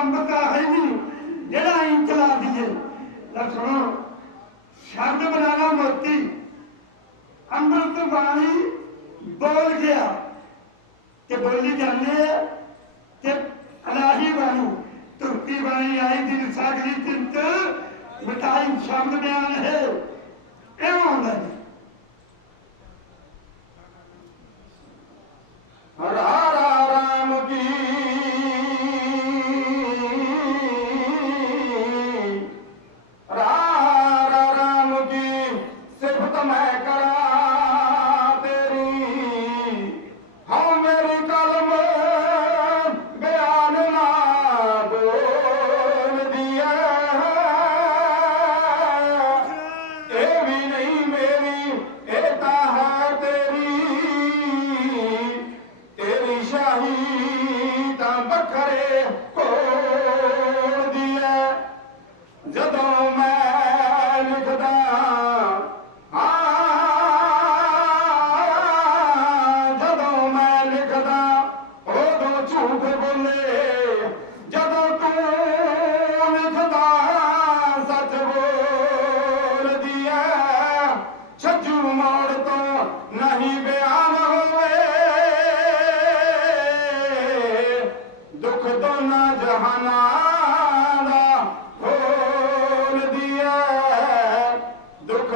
ਕੰਮ ਤਾਂ ਹੈ ਨਹੀਂ। ਜਿਹੜਾ ਇਹ ਚਲਾ ਦਈਏ, ਤਾਂ ਸੁਣੋ, ਸ਼ਬਦ ਬਣਾਣਾ ਮੋਤੀ। ਅੰਮ੍ਰਿਤ ਬਾਣੀ ਬੋਲ ਗਿਆ। ਤੇ ਬੋਲੀ ਜਾਂਦੇ ਤੇ ਅਲਾਹੀ ਬਾਣੀ, ਤੁਰਕੀ ਬਾਣੀ ਆਈ, ਦਿਨ ਸਾਗਰੀ ਤਿੰਤ ਮਤਾਈ ਸ਼ਬਦ ਬਿਆਨ ਹੈ। ਇਹ ਹੁੰਦਾ ਜੀ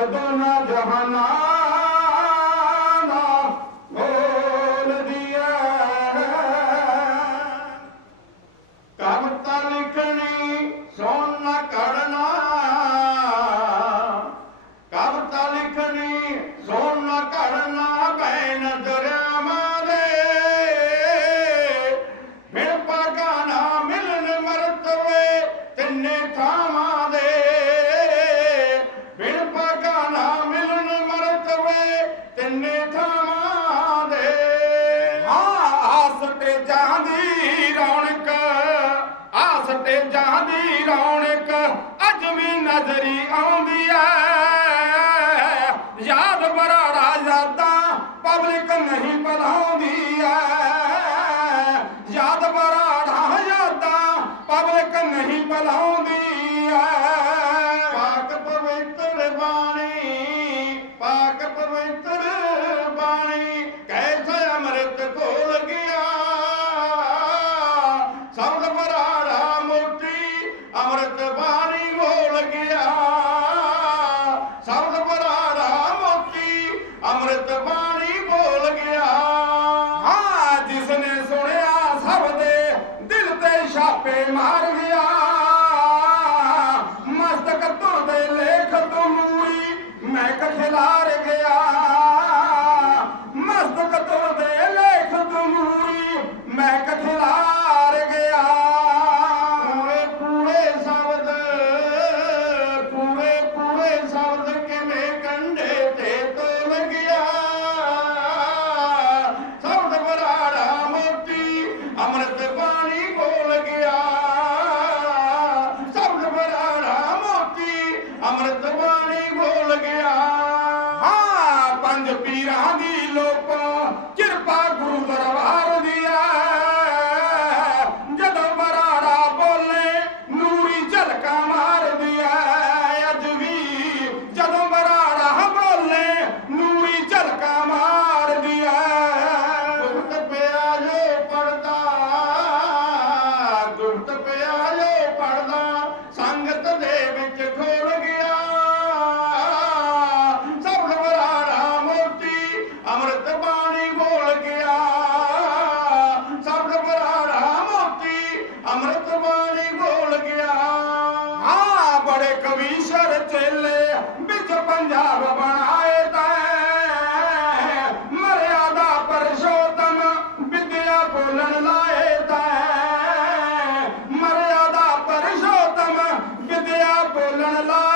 ਜਦੋਂ ਨਾ ਜਹਾਨਾ ਕਵਤਾ ਲਿਖਣੀ ਸੋਨਾ ਕਰਨਾ। ਕਵਤਾ ਲਿਖਣੀ ਦੀ ਰੌਣਕ ਅੱਜ ਵੀ ਨਜ਼ਰੀ ਆਉਂਦੀ ਐ। ਯਾਦ ਬਰਾੜਾ ਯਾਦਾਂ ਪਬਲਿਕ ਨਹੀਂ ਬੁਲਾਉਂਦੀ ਐ। ਯਾਦ ਬਰਾੜਾ ਯਾਦਾਂ ਪਬਲਿਕ ਨਹੀਂ ਬੁਲਾਉਂਦੀ ਐ। আমার ব্যাপার ਪੰਜਾਬ ਬਣਾਏ ਤੈ। ਮਰਿਆ ਦਾ ਪਰਸ਼ੋਤਮ ਵਿਦਿਆ ਬੋਲਣ ਲਾਏ ਤੈ। ਮਰਿਆ ਦਾ ਪਰਸ਼ੋਤਮ ਵਿਦਿਆ ਬੋਲਣ ਲਾਏ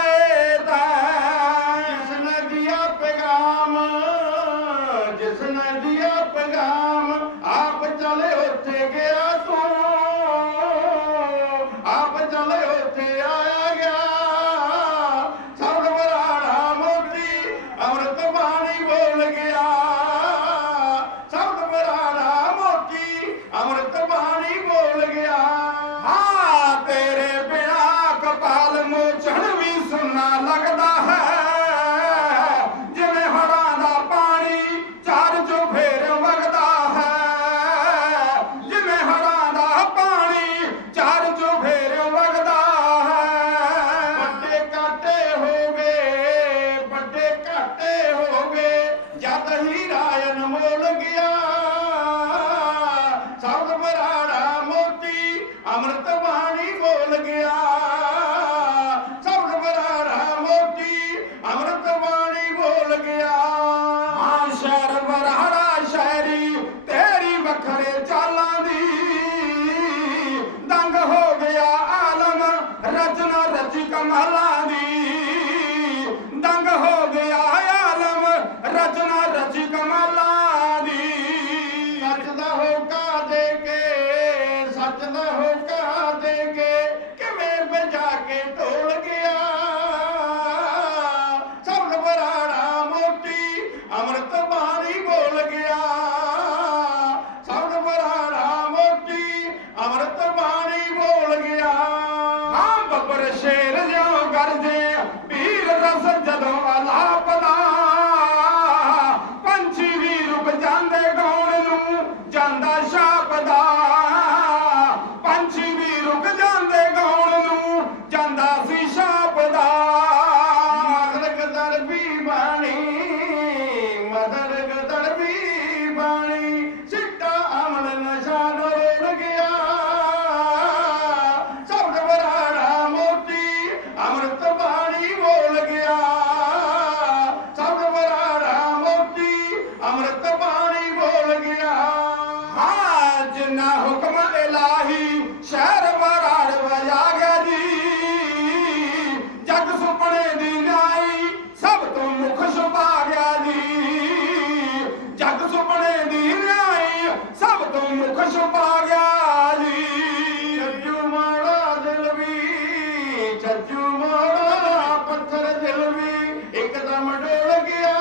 ਮੁਖ ਛੁਪਾ ਗਿਆ ਜੀ। ਛੱਜੂ ਮਾੜਾ ਦਿਲ ਵੀ, ਛੱਜੂ ਮਾੜਾ ਪੱਥਰ ਦਿਲ ਵੀ, ਇੱਕਦਮ ਡੋਲ ਗਿਆ।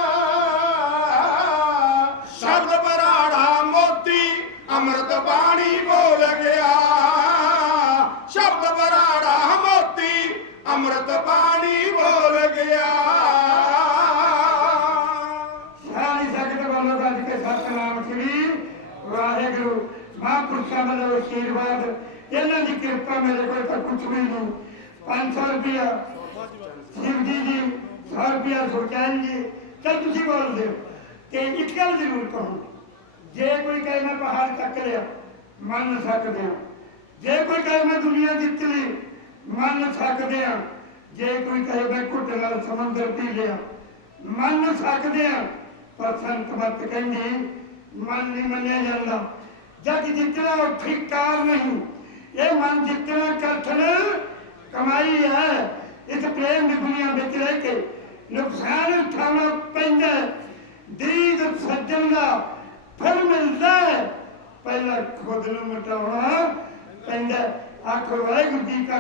ਸ਼ਬਦ ਬਰਾੜਾ ਮੋਤੀ, ਅੰਮ੍ਰਿਤ ਬਾਣੀ ਬੋਲ ਗਿਆ। ਸ਼ਬਦ ਬਰਾੜਾ ਮੋਤੀ, ਅੰਮ੍ਰਿਤ ਬਾਣੀ ਬੋਲ ਗਿਆ। ਮਹਾਂਪੁਰਸ਼ਾਂ ਵੱਲੋਂ ਅਸ਼ੀਰਵਾਦ ਇਹਨਾਂ ਦੀ ਕਿਰਪਾ ਮੇਰੇ ਕੋਲ ਤਾਂ ਕੁਝ ਵੀ ਨਹੀਂ 500 ਰੁਪਇਆ ਸ਼ਿਵ ਜੀ ਜੀ 100 ਰੁਪਇਆ ਸੁਖਚੈਨ ਜੀ ਚੱਲ ਤੁਸੀਂ ਬੋਲਦੇ ਹੋ ਤੇ ਇੱਕ ਗੱਲ ਜ਼ਰੂਰ ਕਹੂੰ ਜੇ ਕੋਈ ਕਹੇ ਮੈਂ ਪਹਾੜ ਚੱਕ ਲਿਆ ਮੰਨ ਸਕਦੇ ਹਾਂ ਜੇ ਕੋਈ ਕਹੇ ਮੈਂ ਦੁਨੀਆ ਜਿੱਤ ਲਈ ਮੰਨ ਸਕਦੇ ਹਾਂ ਜੇ ਕੋਈ ਕਹੇ ਮੈਂ ਘੁੱਟ ਨਾਲ ਸਮੁੰਦਰ ਪੀ ਲਿਆ ਮੰਨ ਸਕਦੇ ਹਾਂ ਪਰ ਸੰਤ ਮਤ ਕਹਿੰਦੇ ਮਨ ਨਹੀਂ ਮੰਨਿਆ ਜਾਂਦਾ जग जितना फिकार नहीं। ये मन जितना कठिन कमाई है, इस प्रेम की दुनिया बिच रह के नुकसान उठाना पैंदा दीद सज्जन का फिर मिलता है। पहला खुद न मिटाना पैंदा आखो, वाहगुरु जी का